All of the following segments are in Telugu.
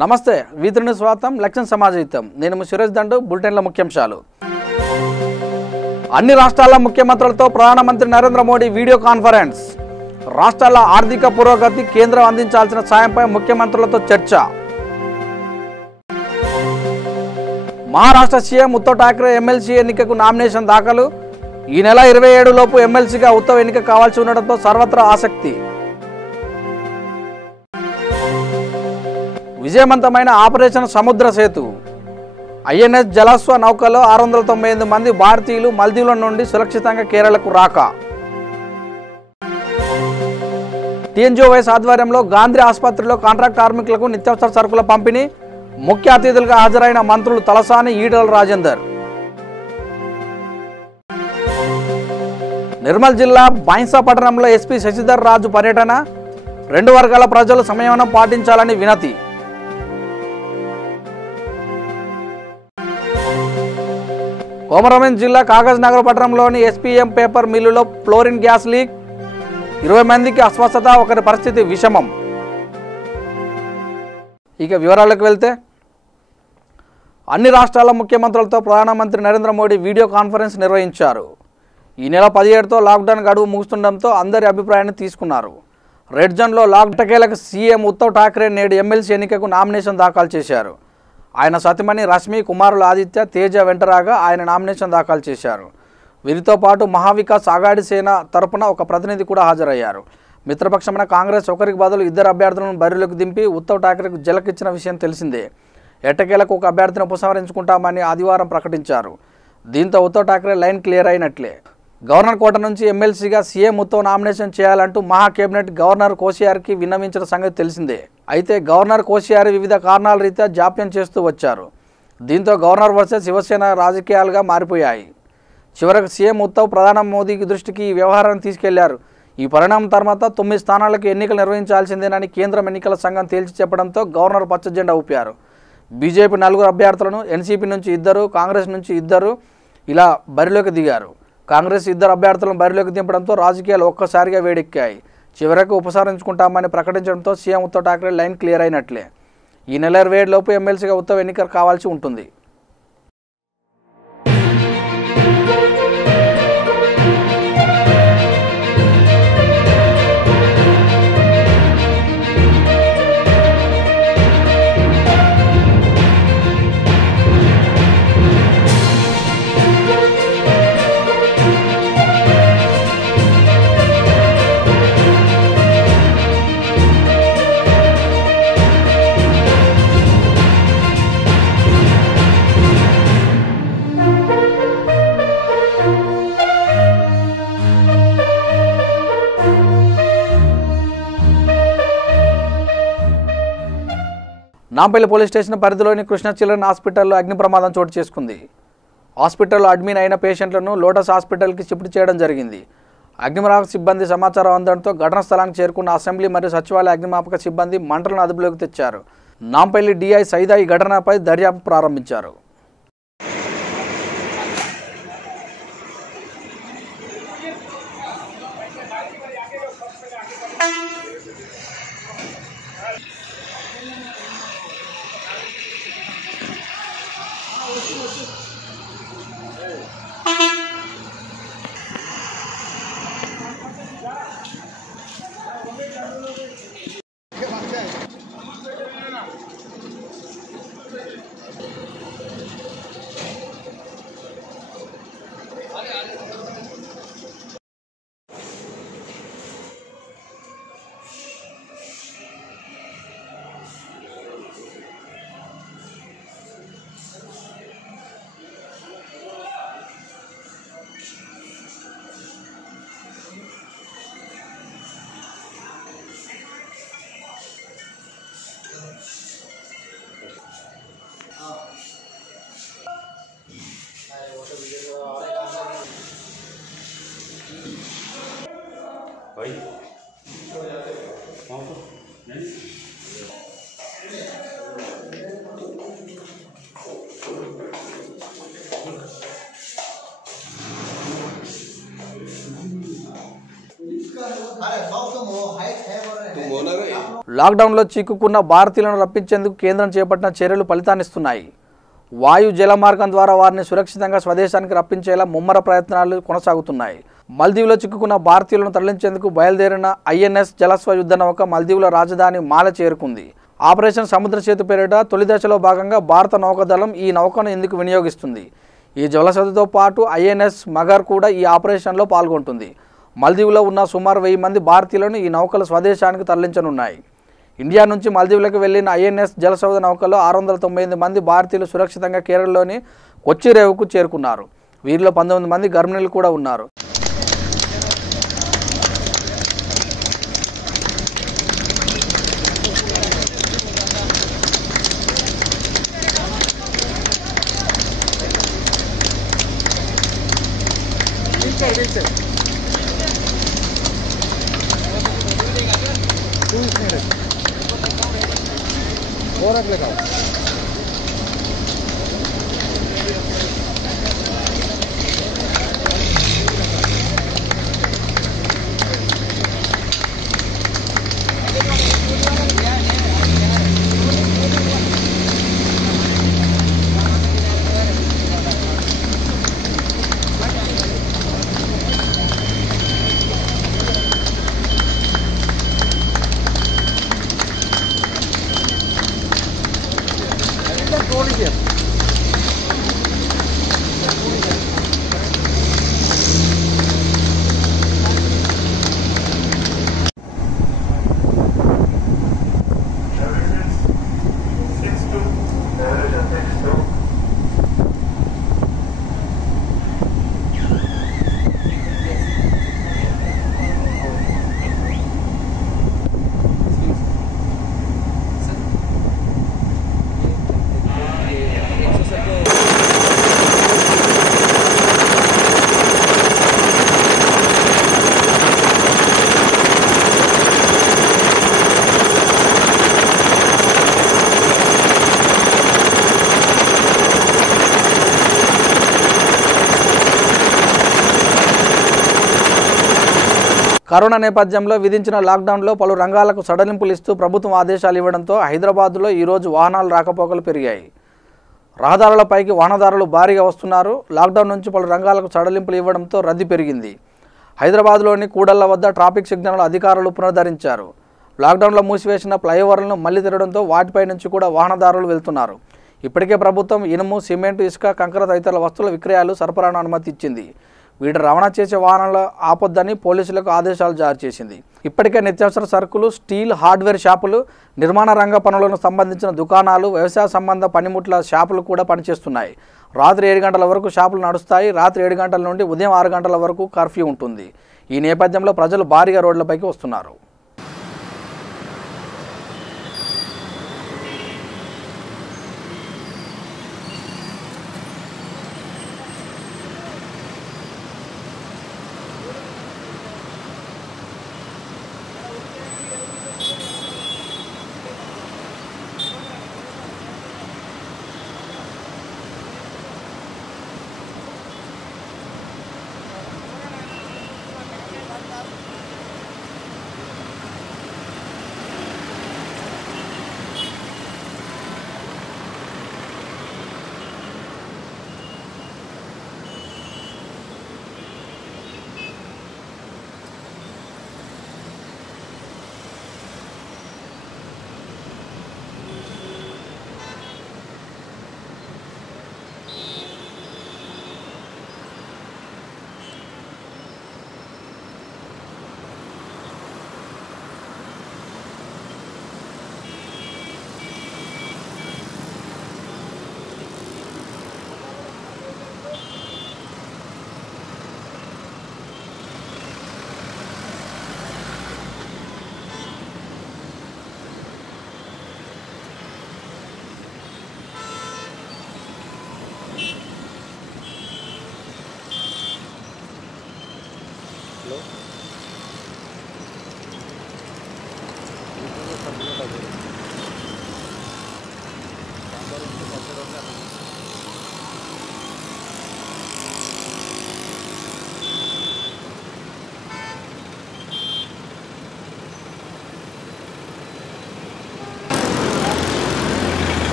నమస్తే వీధుని స్వాగతం లక్ష్యం సమాజహితం నేను సురేష్ దండు బులెటిన్ల ముఖ్యాంశాలు అన్ని రాష్ట్రాల ముఖ్యమంత్రులతో ప్రధానమంత్రి నరేంద్ర మోడీ వీడియో కాన్ఫరెన్స్ రాష్ట్రాల ఆర్థిక పురోగతి కేంద్రం అందించాల్సిన సాయంపై ముఖ్యమంత్రులతో చర్చ మహారాష్ట్ర సీఎం ఉద్ధవ్ ఠాక్రే ఎమ్మెల్సీ ఎన్నికకు నామినేషన్ దాఖలు ఈ నెల 27 లోపు ఎమ్మెల్సీగా ఉద్ధవ్ ఎన్నిక కావాల్సి ఉండడంతో సర్వత్రా ఆసక్తి విజయవంతమైన ఆపరేషన్ సముద్ర సేతు ఐఎన్ఎస్ జలస్వ నౌకలో 698 మంది భారతీయులు మాల్దీవుల నుండి సురక్షితంగా కేరళకు రాక టీఎన్జిఓఎస్ ఆధ్వర్యంలో గాంధీ ఆసుపత్రిలో కాంట్రాక్ట్ కార్మికులకు నిత్యావసర సరుకుల పంపిణీ ముఖ్య అతిథులుగా హాజరైన మంత్రులు తలసాని ఈటల రాజేందర్ నిర్మల్ జిల్లా బైన్సా పట్టణంలో ఎస్పీ శశిధర్ రాజు పర్యటన 2 వర్గాల ప్రజలు సంయమనం పాటించాలని వినతి కొమరంభీం జిల్లా కాగజ్ నగర్ పట్టణంలోని ఎస్పీఎం పేపర్ మిల్లులో ఫ్లోరిన్ గ్యాస్ లీక్ 20 మందికి అస్వస్థత ఒకరి పరిస్థితి విషమం ఇక వివరాలకు వెళ్తే అన్ని రాష్ట్రాల ముఖ్యమంత్రులతో ప్రధానమంత్రి నరేంద్ర మోడీ వీడియో కాన్ఫరెన్స్ నిర్వహించారు ఈ నెల 17తో లాక్డౌన్ గడువు ముగుస్తుండడంతో అందరి అభిప్రాయాన్ని తీసుకున్నారు రెడ్ జోన్లో లాక్డౌన్లకు సీఎం ఉద్ధవ్ ఠాక్రే నేడు ఎమ్మెల్సీ ఎన్నికకు నామినేషన్ దాఖలు చేశారు ఆయన సతీమణి రష్మి కుమారులు ఆదిత్య తేజ వెంటరాగా ఆయన నామినేషన్ దాఖలు చేశారు వీరితో పాటు మహావికాస్ అఘాడీ సేన తరపున ఒక ప్రతినిధి కూడా హాజరయ్యారు మిత్రపక్షమైన కాంగ్రెస్ ఒకరికి బదులు 2 అభ్యర్థులను బరిలోకి దింపి ఉద్ధవ్ ఠాక్రేకు జలకిచ్చిన విషయం తెలిసిందే ఎట్టకేలకు ఒక అభ్యర్థిని ఉపసంహరించుకుంటామని ఆదివారం ప్రకటించారు దీంతో ఉద్ధవ్ ఠాక్రే లైన్ క్లియర్ అయినట్లే గవర్నర్ కోట నుంచి ఎమ్మెల్సీగా సీఎం ఉద్ధవ్ నామినేషన్ చేయాలంటూ మహా కేబినెట్ గవర్నర్ కోశ్యారికి విన్నవించిన సంగతి తెలిసిందే అయితే గవర్నర్ కోశ్యారి వివిధ కారణాల రీత్యా జాప్యం చేస్తూ వచ్చారు దీంతో గవర్నర్ వర్సెస్ శివసేన రాజకీయాలుగా మారిపోయాయి చివరకు సీఎం ఉద్ధవ్ ప్రధాని మోదీ దృష్టికి ఈ వ్యవహారాన్ని తీసుకెళ్లారు ఈ పరిణామం తర్వాత 9 స్థానాలకు ఎన్నికలు నిర్వహించాల్సిందేనని కేంద్రం ఎన్నికల సంఘం తేల్చి చెప్పడంతో గవర్నర్ పచ్చ జెండా ఊపారు బీజేపీ 4 అభ్యర్థులను ఎన్సీపీ నుంచి 2 కాంగ్రెస్ నుంచి 2 ఇలా బరిలోకి దిగారు కాంగ్రెస్ 2 అభ్యర్థులను బరిలోకి దింపడంతో రాజకీయాలు ఒక్కసారిగా వేడెక్కాయి చివరకు ఉపసంహరించుకుంటామని ప్రకటించడంతో CM Uddhav Thackeray line clear అయినట్లే ఈ నెల 27 లోపు ఎమ్మెల్సీగా ఉద్ధవ్ ఎన్నిక కావాల్సి ఉంటుంది నాంపల్లి పోలీస్ స్టేషన్ పరిధిలోని కృష్ణ చిల్డ్రన్ హాస్పిటల్లో అగ్ని ప్రమాదం చోటు చేసుకుంది హాస్పిటల్లో అడ్మిట్ అయిన పేషెంట్లను లోటస్ హాస్పిటల్కి షిఫ్ట్ చేయడం జరిగింది అగ్నిమాపక సిబ్బంది సమాచారం అందడంతో ఘటనా స్థలానికి చేరుకున్న అసెంబ్లీ మరియు సచివాలయ అగ్నిమాపక సిబ్బంది మంటలను అదుపులోకి తెచ్చారు నాంపల్లి డిఐ సైదా ఈ ఘటనపై దర్యాప్తు ప్రారంభించారు भाई कौन तो नहीं अरे सब तुम वो हाइट है बोल रहे हैं तुम बोला లాక్డౌన్లో చిక్కుకున్న భారతీయులను రప్పించేందుకు కేంద్రం చేపట్టిన చర్యలు ఫలితాన్నిస్తున్నాయి. వాయు జల మార్గం ద్వారా వారిని సురక్షితంగా స్వదేశానికి రప్పించేలా ముమ్మర ప్రయత్నాలు కొనసాగుతున్నాయి. మల్దీవులో చిక్కుకున్న భారతీయులను తరలించేందుకు బయలుదేరిన ఐఎన్ఎస్ జలస్వ యుద్ధ నౌక మల్దీవుల రాజధాని మాల చేరుకుంది. ఆపరేషన్ సముద్ర సేతు పేరిట తొలి దశలో భాగంగా భారత నౌకాదళం ఈ నౌకను ఇందుకు వినియోగిస్తుంది. ఈ జలసౌధతో పాటు ఐఎన్ఎస్ మగర్ కూడా ఈ ఆపరేషన్లో పాల్గొంటుంది. మల్దీవులో ఉన్న సుమారు 1000 మంది భారతీయులను ఈ నౌకలు స్వదేశానికి తరలించనున్నాయి. ఇండియా నుంచి మల్దీవులకు వెళ్లిన ఐఎన్ఎస్ జలసౌధ నౌకలో 698 మంది భారతీయులు సురక్షితంగా కేరళలోని కొచ్చి రేవుకు చేరుకున్నారు. వీరిలో 19 మంది గర్భిణీలు కూడా ఉన్నారు. కరోనా నేపథ్యంలో విధించిన లాక్డౌన్లో పలు రంగాలకు సడలింపులు ఇస్తూ ప్రభుత్వం ఆదేశాలు ఇవ్వడంతో హైదరాబాద్లో ఈరోజు వాహనాల రాకపోకలు పెరిగాయి. రహదారులపైకి వాహనదారులు భారీగా వస్తున్నారు. లాక్డౌన్ నుంచి పలు రంగాలకు సడలింపులు ఇవ్వడంతో రద్దీ పెరిగింది. హైదరాబాద్లోని కూడళ్ల వద్ద ట్రాఫిక్ సిగ్నల్ అధికారులు పునరుద్ధరించారు. లాక్డౌన్లో మూసివేసిన ఫ్లైఓవర్లను మళ్లీ తెరవడంతో వాటిపై నుంచి కూడా వాహనదారులు వెళ్తున్నారు. ఇప్పటికే ప్రభుత్వం ఇనుము, సిమెంటు, ఇసుక, కంకర తదితర వస్తువుల విక్రయాలు సరఫరాను అనుమతి ఇచ్చింది. వీటి రవాణా చేసే వాహనాలు ఆపొద్దని పోలీసులకు ఆదేశాలు జారీ చేసింది. ఇప్పటికే నిత్యావసర సరుకులు, స్టీల్, హార్డ్వేర్ షాపులు, నిర్మాణ రంగ పనులకు సంబంధించిన దుకాణాలు, వ్యవసాయ సంబంధ పనిముట్ల షాపులు కూడా పనిచేస్తున్నాయి. రాత్రి 7 గంటల వరకు షాపులు నడుస్తాయి. రాత్రి 7 గంటల నుండి ఉదయం 6 గంటల వరకు కర్ఫ్యూ ఉంటుంది. ఈ నేపథ్యంలో ప్రజలు భారీగా రోడ్లపైకి వస్తున్నారు.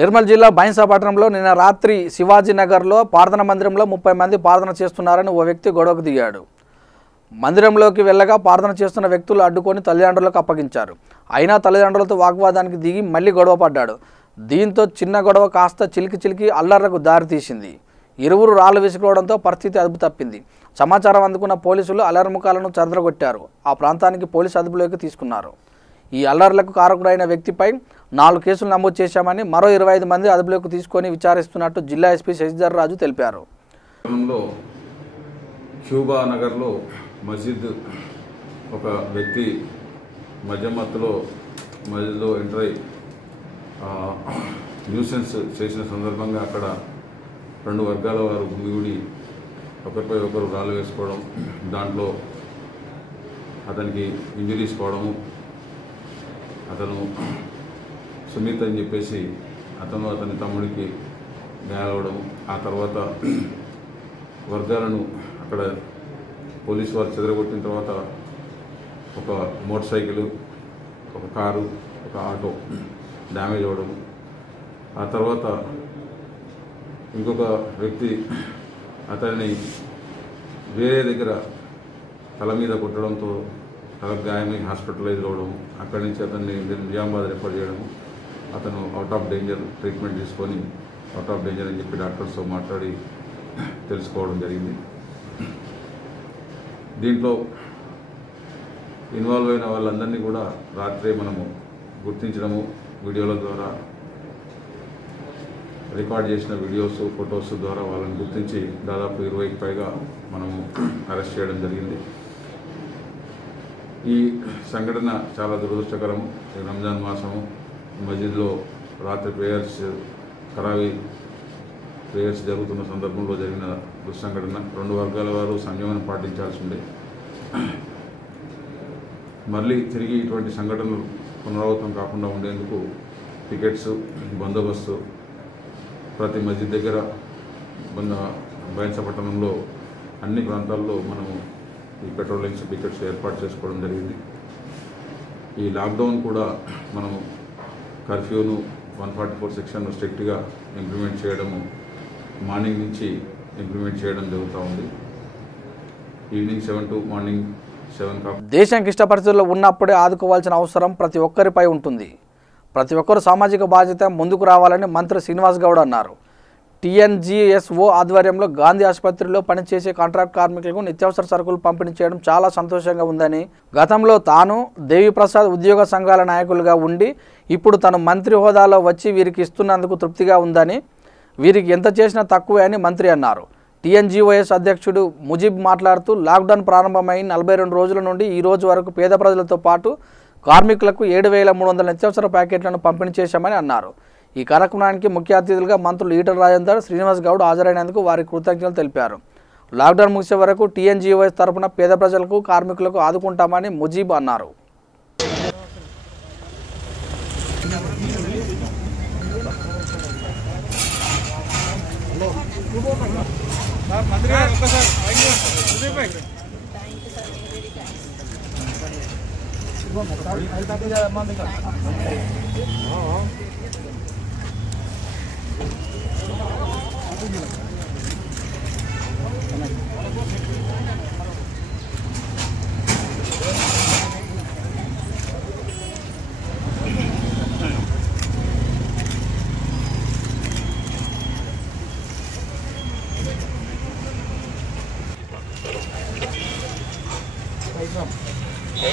నిర్మల్ జిల్లా బైన్సా పట్టణంలో నిన్న రాత్రి శివాజీనగర్లో ప్రార్థన మందిరంలో 30 మంది ప్రార్థన చేస్తున్నారని ఓ వ్యక్తి గొడవకు దిగాడు. మందిరంలోకి వెళ్ళగా ప్రార్థన చేస్తున్న వ్యక్తులు అడ్డుకొని తల్లిదండ్రులకు అప్పగించారు. అయినా తల్లిదండ్రులతో వాగ్వాదానికి దిగి మళ్లీ గొడవ పడ్డాడు. దీంతో చిన్న గొడవ కాస్త చిలికి అల్లర్లకు దారితీసింది. ఇరువురు రాళ్లు విసుకోవడంతో పరిస్థితి అదుపు తప్పింది. సమాచారం అందుకున్న పోలీసులు అల్లర్ముఖాలను చెదరగొట్టారు. ఆ ప్రాంతానికి పోలీసు అదుపులోకి తీసుకున్నారు. ఈ అల్లర్లకు కారకుడైన వ్యక్తిపై 4 కేసులు నమోదు చేశామని, మరో 25 మంది అదుపులోకి తీసుకొని విచారిస్తున్నట్టు జిల్లా ఎస్పీ శశిధర్ రాజు తెలిపారు. క్యూబా నగర్లో మస్జిద్ ఒక వ్యక్తి మధ్యమత్తులో మస్జిద్లో ఎంటర్ అయి న్యూసెన్స్ చేసిన సందర్భంగా అక్కడ 2 వర్గాల వారు గుమిగూడి ఒకరిపై ఒకరు రాళ్ళు వేసుకోవడం, దాంట్లో అతనికి ఇంజరీస్ పోవడము, అతను సుమిత్ అని చెప్పేసి అతని తమ్ముడికి గాయాలవడము, ఆ తర్వాత వర్గాలను అక్కడ పోలీసు వారు చెదరగొట్టిన తర్వాత ఒక మోటార్ సైకిల్, ఒక కారు, ఒక ఆటో డ్యామేజ్ అవ్వడము, ఆ తర్వాత ఇంకొక వ్యక్తి అతన్ని వేరే దగ్గర తల మీద కొట్టడంతో తలకు గాయమై హాస్పిటలైజ్ అవ్వడం, అక్కడి నుంచి అతన్ని నిజామాబాద్ రెఫర్ చేయడము, అతను అవుట్ ఆఫ్ డేంజర్ ట్రీట్మెంట్ తీసుకొని అవుట్ ఆఫ్ డేంజర్ అని చెప్పి డాక్టర్స్తో మాట్లాడి తెలుసుకోవడం జరిగింది. దీంట్లో ఇన్వాల్వ్ అయిన వాళ్ళందరినీ కూడా రాత్రే మనము గుర్తించడము, వీడియోల ద్వారా రికార్డ్ చేసిన వీడియోస్, ఫొటోస్ ద్వారా వాళ్ళని గుర్తించి దాదాపు 20కి పైగా మనము అరెస్ట్ చేయడం జరిగింది. ఈ సంఘటన చాలా దురదృష్టకరము. రంజాన్ మాసము మస్జిద్లో రాత్రి తరావీ ప్రేయర్స్ జరుగుతున్న సందర్భంలో జరిగిన దుస్సంఘటన. 2 వర్గాల వారు సంయమనం పాటించాల్సి ఉండే. మళ్ళీ తిరిగి ఇటువంటి సంఘటనలు పునరావృతం కాకుండా ఉండేందుకు పికెట్స్, బందోబస్తు ప్రతి మస్జిద్ దగ్గర బైన్సా పట్టణంలో అన్ని ప్రాంతాల్లో మనము ఈ పెట్రోలింగ్స్, పికెట్స్ ఏర్పాటు చేసుకోవడం జరిగింది. ఈ లాక్డౌన్ కూడా మనము కర్ఫ్యూను 144 సెక్షన్ స్ట్రిక్ట్గా ఇంప్లిమెంట్ చేయడము, మార్నింగ్ నుంచి ఇంప్లిమెంట్ చేయడం జరుగుతూ ఉంది. Evening 7 to morning 7. దేశం క్లిష్ట పరిస్థితుల్లో ఉన్నప్పుడే ఆదుకోవాల్సిన అవసరం ప్రతి ఒక్కరిపై ఉంటుంది. ప్రతి ఒక్కరు సామాజిక బాధ్యత ముందుకు రావాలని మంత్రి శ్రీనివాస్ గౌడ్ అన్నారు. TNGSO ఆధ్వర్యంలో గాంధీ ఆసుపత్రిలో పనిచేసే కాంట్రాక్ట్ కార్మికులకు నిత్యావసర సరుకులు పంపిణీ చేయడం చాలా సంతోషంగా ఉందని, గతంలో తాను దేవిప్రసాద్ ఉద్యోగ సంఘాల నాయకులుగా ఉండి ఇప్పుడు తను మంత్రి హోదాలో వచ్చి వీరికి ఇస్తున్నందుకు తృప్తిగా ఉందని, వీరికి ఎంత చేసినా తక్కువే అని మంత్రి అన్నారు. TNGOS అధ్యక్షుడు ముజీబ్ మాట్లాడుతూ లాక్డౌన్ ప్రారంభమై 42 రోజుల నుండి ఈ రోజు వరకు పేద ప్రజలతో పాటు కార్మికులకు 7,300 నిత్యావసర ప్యాకెట్లను పంపిణీ చేశామని అన్నారు. ఈ కార్యక్రమానికి ముఖ్య అతిథులుగా మంత్రులు ఈటల రాజేందర్, శ్రీనివాస్ గౌడ్ హాజరైనందుకు వారి కృతజ్ఞతలు తెలిపారు. లాక్డౌన్ ముగిసే వరకు TNGOS తరఫున పేద ప్రజలకు, కార్మికులకు ఆదుకుంటామని ముజీబ్ అన్నారు.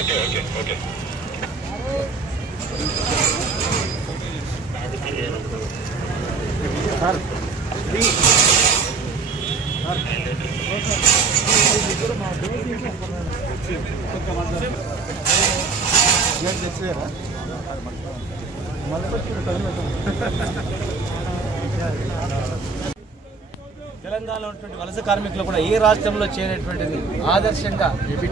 Okay. తెలంగాణలో ఉన్నటువంటి వలస కార్మికులు కూడా ఏ రాష్ట్రంలో చేయనటువంటిది ఆదర్శంగా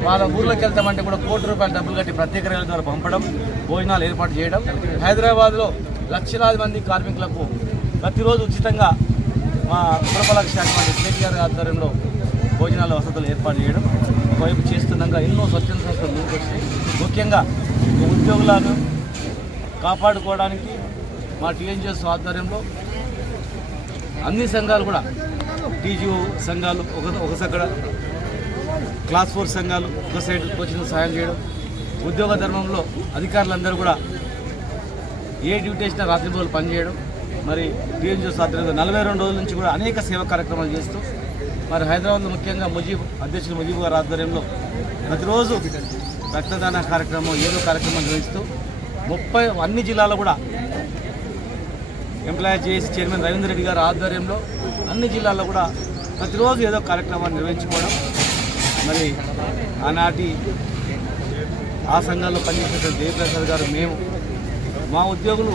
వాళ్ళ ఊర్లోకి వెళ్తామంటే కూడా ₹1 కోటి డబ్బులు కట్టి ప్రత్యేక రైళ్ల ద్వారా పంపడం, భోజనాలు ఏర్పాటు చేయడం. హైదరాబాద్లో లక్షలాది మంది కార్మికులకు ప్రతిరోజు ఉచితంగా మా పురపాలక శాఖ మంత్రి కేటీఆర్ ఆధ్వర్యంలో భోజనాల వసతులు ఏర్పాటు చేయడం ఒకవైపు చేస్తుండగా ఎన్నో స్వచ్ఛంద సంస్థలు ముందుకొచ్చి ముఖ్యంగా ఉద్యోగులను కాపాడుకోవడానికి మా టీఎన్జిఎస్ ఆధ్వర్యంలో అన్ని సంఘాలు కూడా టీజీఓ సంఘాలు ఒక సక్కడ, క్లాస్ 4 సంఘాలు ఒక సైడ్ కోచింగ్ సహాయం చేయడం, ఉద్యోగ ధర్మంలో అధికారులందరూ కూడా ఏ డ్యూటీ వేసినా రాత్రి రోజులు పనిచేయడం, మరి టీఎన్జిఎస్ ఆధ్వర్యంలో 42 రోజుల నుంచి కూడా అనేక సేవా కార్యక్రమాలు చేస్తూ మరి హైదరాబాద్లో ముఖ్యంగా అధ్యక్షులు ముజీబ్ గారి ఆధ్వర్యంలో ప్రతిరోజు రక్తదాన కార్యక్రమం ఏదో కార్యక్రమం నిర్వహిస్తూ అన్ని జిల్లాలో కూడా employee JAC chairman Ravinder Reddy గారి ఆధ్వర్యంలో అన్ని జిల్లాల్లో కూడా ప్రతిరోజు ఏదో కార్యక్రమాన్ని నిర్వహించుకోవడం, మరి ఆనాటి ఆ సంఘాల్లో పనిచేసేటువంటి దేవిప్రసాద్ గారు మేము మా ఉద్యోగులు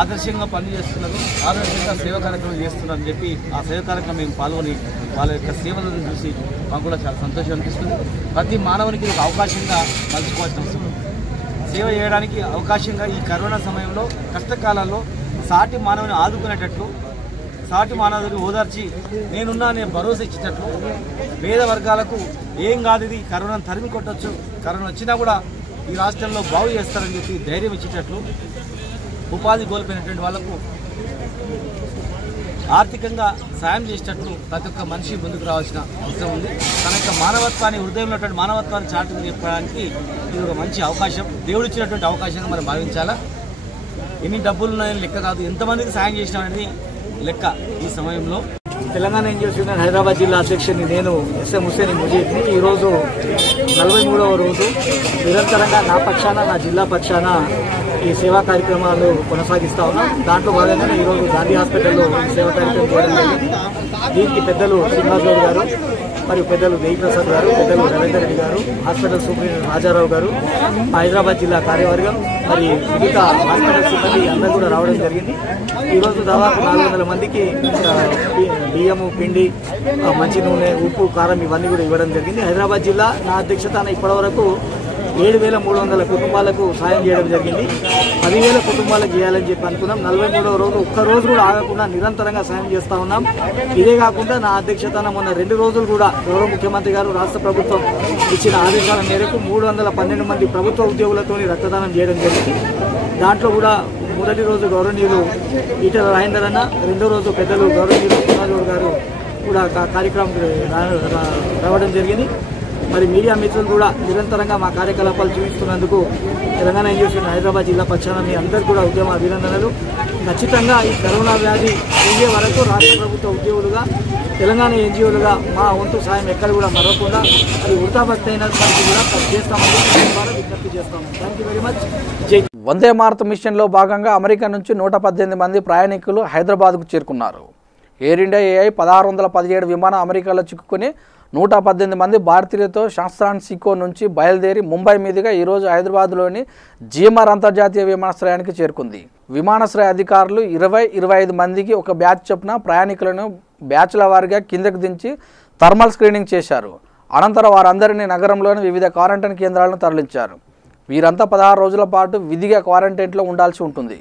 ఆదర్శంగా పనిచేస్తున్నారు, ఆదర్శంగా సేవా కార్యక్రమం చేస్తున్నారు అని చెప్పి ఆ సేవా కార్యక్రమం మేము పాల్గొని వాళ్ళ యొక్క సేవలను చూసి మాకు కూడా చాలా సంతోషం అనిపిస్తుంది. ప్రతి మానవునికి ఒక అవకాశంగా మలుచుకోవాల్సిన అవసరం ఉంది. సేవ చేయడానికి అవకాశంగా ఈ కరోనా సమయంలో కష్టకాలాల్లో సాటి మానవుని ఆదుకునేటట్లు, సాటి మానవుని ఓదార్చి నేనున్నా నేను భరోసా ఇచ్చేటట్లు, పేద వర్గాలకు ఏం కాదు ఇది కరోనాను తరిమి కొట్టచ్చు, కరోనా వచ్చినా కూడా ఈ రాష్ట్రంలో బాగు చేస్తారని చెప్పి ధైర్యం ఇచ్చేటట్లు, ఉపాధి కోల్పోయినటువంటి వాళ్లకు ఆర్థికంగా సాయం చేసేటట్లు ప్రతి ఒక్క మనిషి ముందుకు రావాల్సిన అవసరం ఉంది. తన యొక్క మానవత్వాన్ని, హృదయంలో ఉన్నటువంటి మానవత్వాన్ని చాటుకు చెప్పడానికి ఇది ఒక మంచి అవకాశం, దేవుడు ఇచ్చినటువంటి అవకాశంగా మనం భావించాలా. ఎన్ని డబ్బులు ఉన్నాయని లెక్క కాదు, ఎంతమందికి సాయం చేసినామనేది లెక్క. ఈ సమయంలో తెలంగాణ ఎన్జిఓస్ యూనియన్ హైదరాబాద్ జిల్లా అధ్యక్షుడిని నేను ఎస్ఎం హుస్సేన్ ముజీబ్ని ఈరోజు 43వ రోజు నిరంతరంగా నా పక్షాన, నా జిల్లా పక్షాన ఈ సేవా కార్యక్రమాలు కొనసాగిస్తా ఉన్నాం. దాంట్లో భాగంగానే ఈరోజు గాంధీ హాస్పిటల్లో సేవా కార్యక్రమం చేయడం జరిగింది. దీనికి పెద్దలు శ్రీనివాసరావు గారు, మరియు పెద్దలు దేవిప్రసాద్ గారు, పెద్దలు రవీందర్ రెడ్డి గారు, హాస్పిటల్ సూపరింటెండెంట్ రాజారావు గారు, హైదరాబాద్ జిల్లా కార్యవర్గం, మరి మిగతా హాస్పిటల్ సిబ్బంది అందరూ కూడా రావడం జరిగింది. ఈరోజు దాదాపు 400 మందికి బియ్యము, పిండి, మంచి నూనె, ఉప్పు, కారం ఇవన్నీ కూడా ఇవ్వడం జరిగింది. హైదరాబాద్ జిల్లా నా అధ్యక్షతన ఇప్పటివరకు 7,300 కుటుంబాలకు సాయం చేయడం జరిగింది. 10,000 కుటుంబాలకు చేయాలని చెప్పి అనుకున్నాం. 43వ రోజు ఒక్కరోజు కూడా ఆగకుండా నిరంతరంగా సాయం చేస్తా ఉన్నాం. ఇదే కాకుండా నా అధ్యక్షతన మొన్న 2 రోజులు కూడా గౌరవ ముఖ్యమంత్రి గారు, రాష్ట్ర ప్రభుత్వం ఇచ్చిన ఆదేశాల మేరకు 312 మంది ప్రభుత్వ ఉద్యోగులతో రక్తదానం చేయడం జరిగింది. దాంట్లో కూడా మొదటి రోజు గౌరవనీయులు ఈటెల రాజేందర్ అన్న, రెండో రోజు పెద్దలు గౌరవనీయులు కుమార్ గారు కూడా కార్యక్రమం రావడం జరిగింది. మరి మీడియా మిత్రులు కూడా నిరంతరంగా మా కార్యకలాపాలు చూపిస్తున్నందుకు తెలంగాణ ఎన్జిఓస్ హైదరాబాద్ జిల్లా పక్షాన మీ అందరికీ కూడా ఉద్యమ అభినందనలు. ఖచ్చితంగా ఈ కరోనా వ్యాధి పోయే వరకు రాష్ట్ర ప్రభుత్వ ఉద్యోగులుగా, తెలంగాణ ఎన్జిఓలుగా మా వంతు సాయం ఎక్కడ కూడా మరవకుండా అది వృతాభక్తి అయినప్పటికీ కూడా చేస్తామని విజ్ఞప్తి చేస్తాము. Thank you very much. జై. వందే భారత్ మిషన్లో భాగంగా అమెరికా నుంచి 118 మంది ప్రయాణికులు హైదరాబాద్కు చేరుకున్నారు. ఎయిర్ ఇండియా AI 1617 విమానం అమెరికాలో చిక్కుకుని 118 మంది భారతీయులతో శాన్ ఫ్రాన్సిస్కో నుంచి బయలుదేరి ముంబై మీదుగా ఈరోజు హైదరాబాద్లోని GMR అంతర్జాతీయ విమానాశ్రయానికి చేరుకుంది. విమానాశ్రయ అధికారులు 20-25 మందికి ఒక బ్యాచ్ చొప్పున ప్రయాణికులను బ్యాచ్ల వారీగా కిందకు దించి థర్మల్ స్క్రీనింగ్ చేశారు. అనంతరం వారందరినీ నగరంలోని వివిధ క్వారంటైన్ కేంద్రాలను తరలించారు. వీరంతా 16 రోజుల పాటు విధిగా క్వారంటైన్లో ఉండాల్సి ఉంటుంది.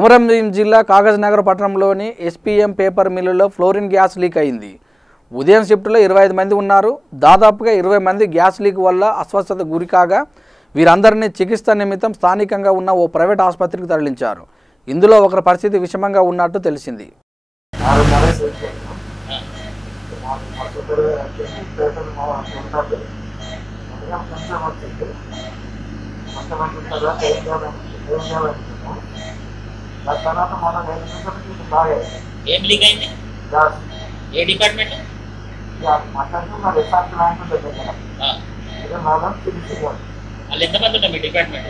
కొమరంభీం జిల్లా కాగజ్నగర్ పట్టణంలోని ఎస్పీఎం పేపర్ మిల్లులో ఫ్లోరిన్ గ్యాస్ లీక్ అయింది. ఉదయం షిఫ్ట్లో 25 మంది ఉన్నారు. దాదాపుగా 20 మంది గ్యాస్ లీక్ వల్ల అస్వస్థత గురికాగా వీరందరినీ చికిత్స నిమిత్తం స్థానికంగా ఉన్న ఓ ప్రైవేట్ ఆసుపత్రికి తరలించారు. ఇందులో ఒకరి పరిస్థితి విషమంగా ఉన్నట్టు తెలిసింది. ఏం లీక్ అయింది? ఏ డిపార్ట్మెంట్? వాళ్ళు ఎంతమంది ఉన్నారు మీ డిపార్ట్మెంట్?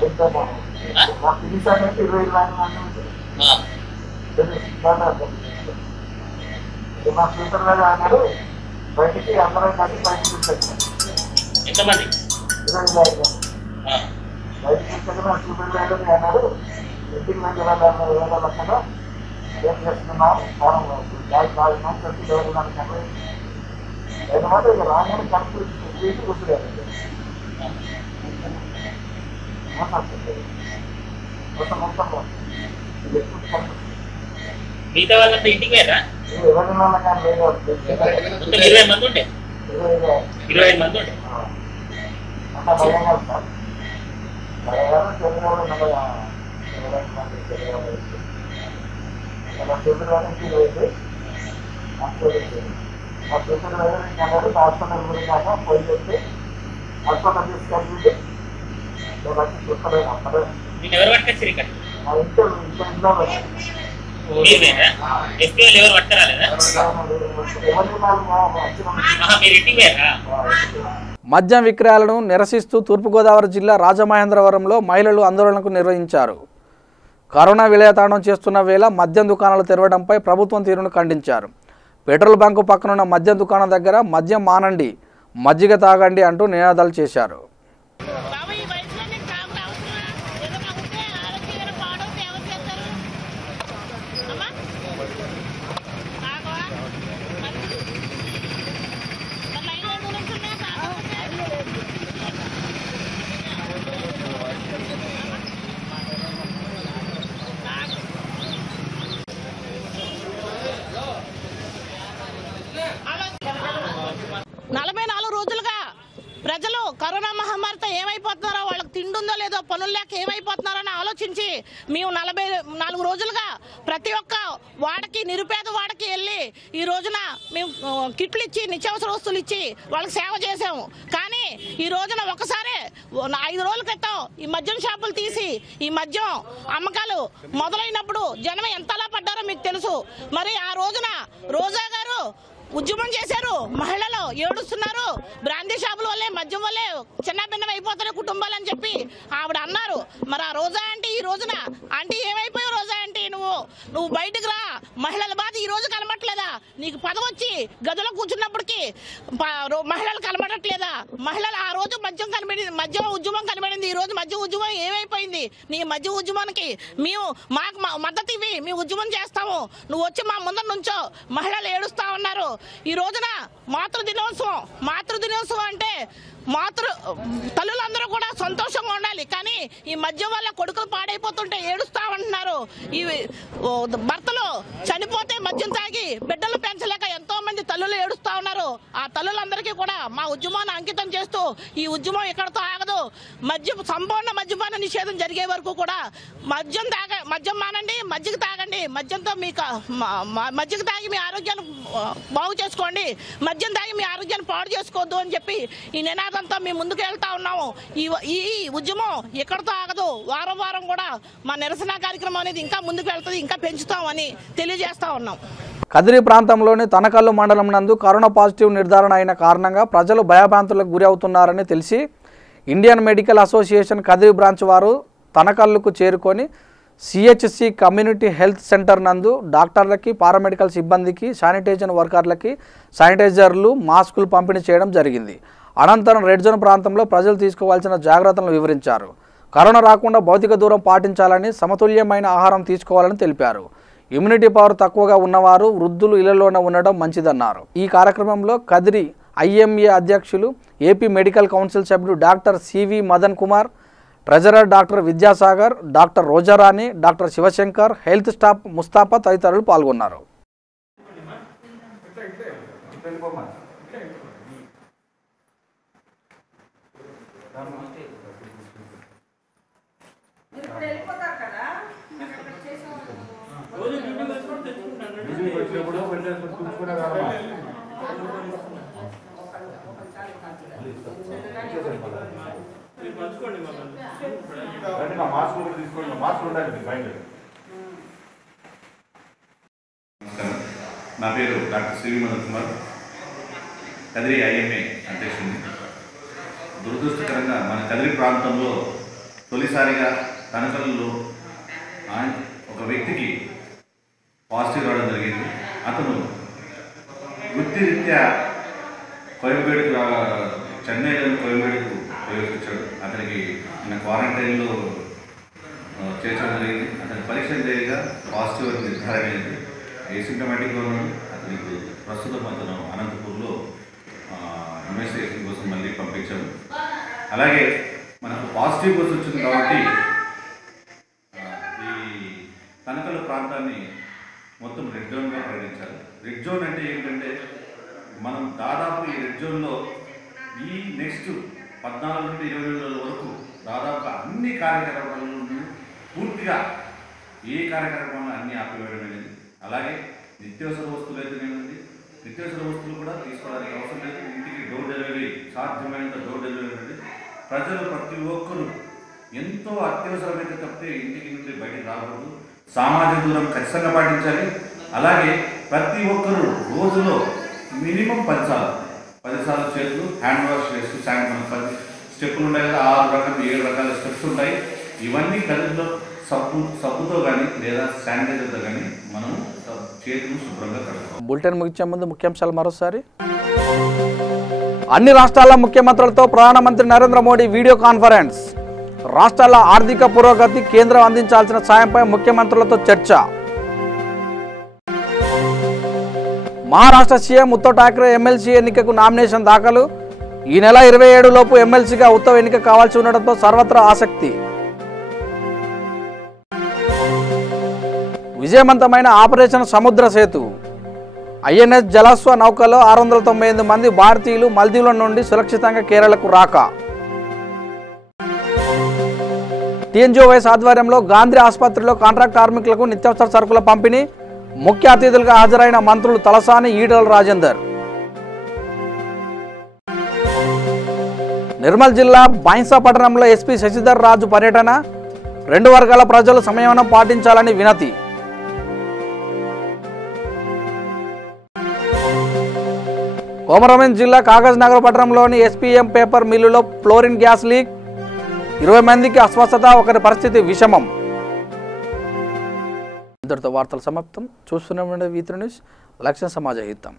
బయటికి అందరం కలిసి బయటకు ఎంతమంది? బయటకి సూపర్వైజర్ అన్నారు. ఇంటికి వెళ్ళి వెళ్ళకుండా ఏం చేస్తున్నాం మనం గ్యాస్ తాగినాం ప్రతి ఎవరినాడు కన్నా లేకపోతే ఇక రాగానే కనుక తీసి కూర్చున్నారు. మిగతా వాళ్ళంతా ఇంటికి వెళ్ళరా? ఎవరిన కానీ లేదు. 20 మంది ఉండే 25 మంది ఉండే అంత భయం కాదు సార్. భయం తెలియదు సూపర్వైజర్కి లేదు. ఆ సూపర్వైజర్ అన్నారు హాస్పిటల్ గురికాక పోయి చెప్పి హాస్పిటల్ తీసుకెళ్ళి వచ్చి చూస్తారు. అందరూ నేను ఎవరు పట్టుకొచ్చారు ఇక్కడ? మా ఇంట్లో ఎస్పీ వాళ్ళు ఎవరు పట్టుకురాలేదా? మీరు ఇంటికి వెళ్ళరా? మద్యం విక్రయాలను నిరసిస్తూ తూర్పుగోదావరి జిల్లా రాజమహేంద్రవరంలో మహిళలు ఆందోళనకు నిర్వహించారు. కరోనా విలయతాండం చేస్తున్న వేళ మద్యం దుకాణాలు తెరవడంపై ప్రభుత్వం తీరును ఖండించారు. పెట్రోల్ బంకు పక్కనున్న మద్యం దుకాణం దగ్గర మద్యం మానండి, మజ్జిగ తాగండి అంటూ నినాదాలు చేశారు. ప్రజలు కరోనా మహమ్మారితో ఏమైపోతున్నారో, వాళ్ళకి తిండుందో లేదో, పనులు లేక ఏమైపోతున్నారో అని ఆలోచించి మేము 44 రోజులుగా ప్రతి ఒక్క వాడకి, నిరుపేద వాడకి వెళ్ళి ఈ రోజున మేము కిట్లు ఇచ్చి, నిత్యావసర వస్తువులు ఇచ్చి వాళ్ళకి సేవ చేసాము. కానీ ఈ రోజున ఒకసారి 5 రోజుల క్రితం ఈ మద్యం షాపులు తీసి ఈ మద్యం అమ్మకాలు మొదలైనప్పుడు జనం ఎంతలా పడ్డారో మీకు తెలుసు. మరి ఆ రోజున రోజా గారు ఉద్యమం చేశారు. మహిళలు ఏడుస్తున్నారు. బ్రాందీ షాపుల వల్లే, మద్యం వల్లే చిన్న భిన్నం అయిపోతున్న కుటుంబాలు అని చెప్పి ఆవిడ అన్నారు. మరి ఆ రోజా అంటే ఈ రోజున అంటే ఏమైపోయావు రోజా అంటే నువ్వు బయటకు రా. మహిళల బాధ ఈ రోజు కనబడట్లేదా? నీకు పదవి వచ్చి గదిలో కూర్చున్నప్పటికీ మహిళలు కనబడట్లేదా? మహిళలు ఆ రోజు మద్యం ఉద్యమం కనబడింది. ఈ రోజు మద్యం ఉద్యమం ఏమైపోయింది? నీ మద్యం ఉద్యమానికి మేము మాకు మద్దతు ఇవి, మేము ఉద్యమం చేస్తాము, నువ్వు వచ్చి మా ముందర నుంచో. మహిళలు ఏడుస్తా ఉన్నారు. ఈ రోజున మాతృదినోత్సవం అంటే తల్లులందరూ కూడా సంతోషంగా ఉండాలి. కానీ ఈ మద్యం వల్ల కొడుకులు పాడైపోతుంటే ఏడుస్తా ఉంటున్నారు. ఈ భర్తలు చనిపోతే మద్యం తాగి బిడ్డలు పెంచలేక ఎంతో మంది తల్లులు ఏడుస్తా ఉన్నారు. ఆ తల్లులందరికీ కూడా మా ఉద్యమాన్ని అంకితం చేస్తూ ఈ ఉద్యమం ఇక్కడతో ఆగదు. సంపూర్ణ మద్యపాన నిషేధం జరిగే వరకు కూడా మద్యం మానండి, మజ్జిగ తాగండి. మద్యంతో మీకు మజ్జిగ తాగి మీ ఆరోగ్యాన్ని బాగు చేసుకోండి, మద్యం తాగి మీ ఆరోగ్యాన్ని పాడు చేసుకోవద్దు అని చెప్పి ఈ నినాదంతో మేము ముందుకు వెళ్తా ఉన్నాము. ఈ ఉద్యమం ఎక్కడితో ఆగదు. వారం వారం కూడా మా నిరసన కార్యక్రమం అనేది ఇంకా ముందుకు వెళ్తుంది, ఇంకా పెంచుతామని తెలియజేస్తా ఉన్నాం. కదిరి ప్రాంతంలోని తనకల్లు మండలం నందు కరోనా పాజిటివ్ నిర్ధారణ అయిన కారణంగా ప్రజలు భయభ్రాంతులకు గురి అవుతున్నారని తెలిసి Indian medical association Kadiri branch వారు తనకల్లుకు చేరుకొని సిహెచ్సి కమ్యూనిటీ హెల్త్ సెంటర్ నందు డాక్టర్లకి, పారామెడికల్ సిబ్బందికి, శానిటైజేషన్ వర్కర్లకి శానిటైజర్లు, మాస్కులు పంపిణీ చేయడం జరిగింది. అనంతరం రెడ్ జోన్ ప్రాంతంలో ప్రజలు తీసుకోవాల్సిన జాగ్రత్తలను వివరించారు. కరోనా రాకుండా భౌతిక దూరం పాటించాలని, సమతుల్యమైన ఆహారం తీసుకోవాలని తెలిపారు. ఇమ్యూనిటీ పవర్ తక్కువగా ఉన్నవారు, వృద్ధులు ఇళ్లలోనే ఉండడం మంచిదన్నారు. ఈ కార్యక్రమంలో కదిరి IMA అధ్యక్షులు, ఏపీ మెడికల్ కౌన్సిల్ సభ్యుడు doctor CV Madan Kumar, treasurer doctor Vidyasagar, doctor Rojarani, doctor Shivashankar, health staff Mustafa తదితరులు పాల్గొన్నారు. నా పేరు డాక్టర్ శ్రీ మనోజ్ కుమార్, కదిరి ఐఎంఏ అధ్యక్షుడిని. దురదృష్టకరంగా మన కదిరి ప్రాంతంలో తొలిసారిగా తనకల్లో ఒక వ్యక్తికి పాజిటివ్ రావడం జరిగింది. అతను వృత్తిరీత్యా కోయంబేడుకు చెన్నైలోని కోయంబేడుకు ప్రవేశించాడు. అతనికి మన క్వారంటైన్లో చేర్చడం జరిగింది. అతని పరీక్షలు చేయగా పాజిటివ్ అని నిర్ధారణ అయింది. ఏసిమ్టమాటిక్గా ఉన్నాడు. అతనికి ప్రస్తుతం అతను అనంతపూర్లో ఇన్వెస్టిగేషన్ కోసం మళ్ళీ పంపించాము. అలాగే మనకు పాజిటివ్ కోసం వచ్చింది కాబట్టి ఈ తనకల ప్రాంతాన్ని మొత్తం రెడ్ జోన్గా ప్రకటించారు. రెడ్ జోన్ అంటే ఏంటంటే మనం దాదాపు ఈ రెడ్ జోన్లో ఈ నెక్స్ట్ 14 నుండి 20 రోజుల వరకు దాదాపుగా అన్ని కార్యకలాపాలను పూర్తిగా ఏ కార్యక్రమాలు అన్నీ ఆపివేయడమైనది. అలాగే నిత్యావసర వస్తువులు అయితేనేది, నిత్యావసర వస్తువులు కూడా తీసుకోవడానికి అవసరం లేదు. ఇంటికి డోర్ డెలివరీ, సాధ్యమైనంత డోర్ డెలివరీ అనేది ప్రజలు ప్రతి ఒక్కరూ ఎంతో అత్యవసరమైతే తప్పితే ఇంటికి నుండి బయటకు రాకూడదు. సామాజిక దూరం ఖచ్చితంగా పాటించాలి. అలాగే ప్రతి ఒక్కరూ రోజులో మినిమం 10 సార్లు చేతులు హ్యాండ్ వాష్ చేస్తూ మనకు 10 స్టెప్పులు ఉంటాయి కదా, 6 రకాల 7 రకాల స్టెప్స్ ఉంటాయి. ఇవన్నీ కదిలో సబ్బుతో కానీ లేదా శానిటైజర్తో కానీ మనం చేతులు శుభ్రంగా కడుక్కోవాలి. బులెటిన్ ముగించే ముందు ముఖ్యాంశాలు మరోసారి. అన్ని రాష్ట్రాల ముఖ్యమంత్రులతో ప్రధానమంత్రి నరేంద్ర మోడీ వీడియో కాన్ఫరెన్స్. రాష్ట్రాల ఆర్థిక పురోగతి, కేంద్రం అందించాల్సిన సాయంపై ముఖ్యమంత్రులతో చర్చ. మహారాష్ట్ర సీఎం ఉద్ధవ్ ఠాక్రే ఎమ్మెల్సీ ఎన్నికకు నామినేషన్ దాఖలు. ఈ నెల 27 లోపు ఎమ్మెల్సీగా ఉత్తవ్ ఎన్నిక కావాల్సి ఉండడంతో సర్వత్రా ఆసక్తి. విజయవంతమైన ఆపరేషన్ సముద్ర సేతు. ఐఎన్ఎస్ జలస్వ నౌకలో 698 మంది భారతీయులు మాల్దీవుల నుండి సురక్షితంగా కేరళకు రాక. టీఎన్జిఓఎస్ ఆధ్వర్యంలో గాంధీ ఆసుపత్రిలో కాంట్రాక్ట్ కార్మికులకు నిత్యావసర సరుకుల పంపిణీ. ముఖ్య అతిథులుగా హాజరైన మంత్రులు తలసాని, ఈటల రాజేందర్. నిర్మల్ జిల్లా బైన్సా పట్టణంలో ఎస్పీ శశిధర్ రాజు పర్యటన. 2 వర్గాల ప్రజలు సంయమనం పాటించాలని వినతి. కోమరంభీం జిల్లా కాగజ్ నగర్ పట్టణంలోని ఎస్పీఎం పేపర్ మిల్లులో ఫ్లోరిన్ గ్యాస్ లీక్. 20 మందికి అస్వస్థత, ఒకరి పరిస్థితి విషమం. ఇంతటితో వార్తలు సమాప్తం. చూస్తూనే ఉండండి V3 న్యూస్, లక్ష్యం సమాజ హితం.